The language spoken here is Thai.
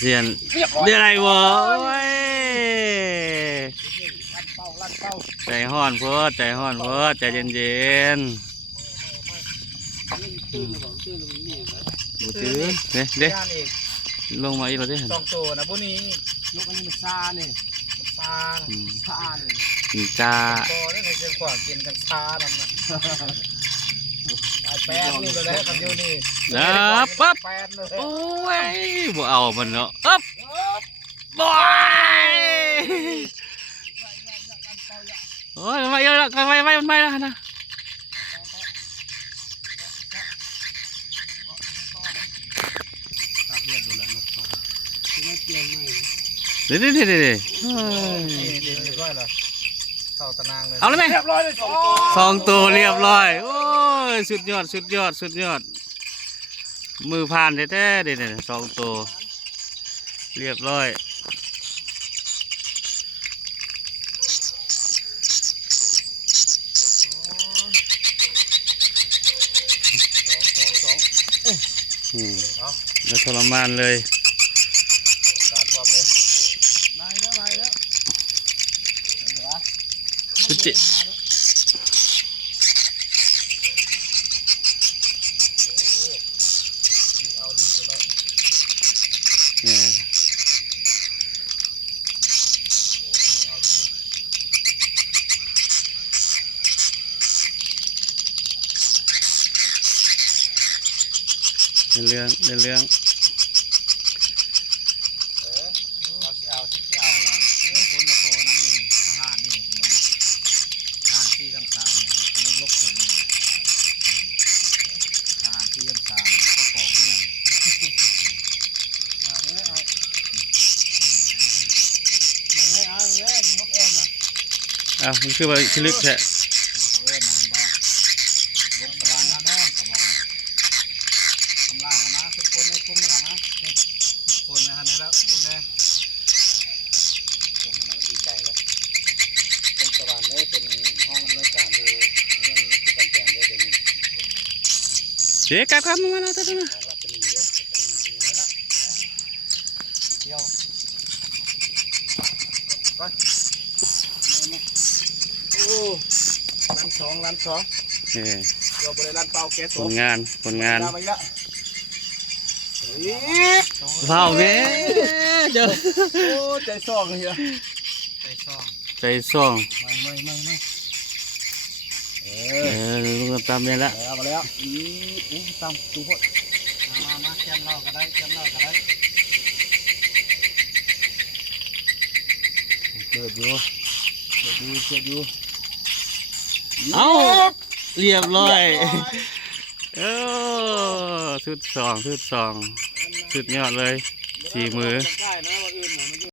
เสียนเดี๋ยวอะไรวะใจห้อนเพื่อใจห้อนเพื่อใจเย็นเย็นบุตรเนี่ยเด็กลงมาอีกแล้วดิ สองตัวนะพวกนี้ลูกอันนี้มันซาเนี่ยซาเนี่ยจ้าตัวนี่เคยขวางกินกันซานั่นนะแป้งนี่ก็ได้กันอยู่นี่ปั๊บ แป้งเลยโอ้ยบ่เอามันเนาะอ๊บบอยโอ้ยไม่เยอะละไม่ละนะเดี๋ยวเอาเลยไหมสองตัวเรียบร้อยโอ้ยสุดยอดมือผ่านแท้ๆเดี๋ยวสองตัวเรียบร้อยแล้วทรมานเลยการพร้อมเลยมาแล้วสุดจิเรื่องเอาสิเอาละคนละคอน้ำมันทหารนี่มันทหารที่กำซามมันลบคนนี่ทหารที่กำซามก็ปองเนี่ยมาเนี่ยเอาจินกแอมนะมันคือว่าชิลึกแท้เจ๊กับมาแล้วตัวนี้โอ้ล้านสองเราบริล้านเป้าแก๊สผลงานเผาเว้ยเจอโอ้ใจซ่องเฮียใจซ่องไม่ลุงตามเนี่ยละมาแล้วตามตู้พดมาแกมเราก็ได้เกิดอยู่เอาเรียบร้อยสุดสองสุดยอดเลย4 มือ